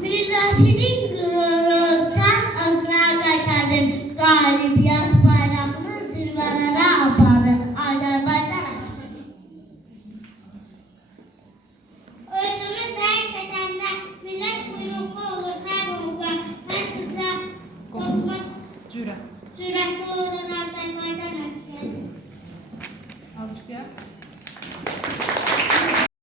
Milletinin gururu sen özüne qaytardın. Qalibiyyət bayrağını zirvələrə apardın. Azərbaycan əsri. Özünü dərk edəndə millət buyruqlu olur hər ruhla. Hər qıza qorxmaz, cürətli olur.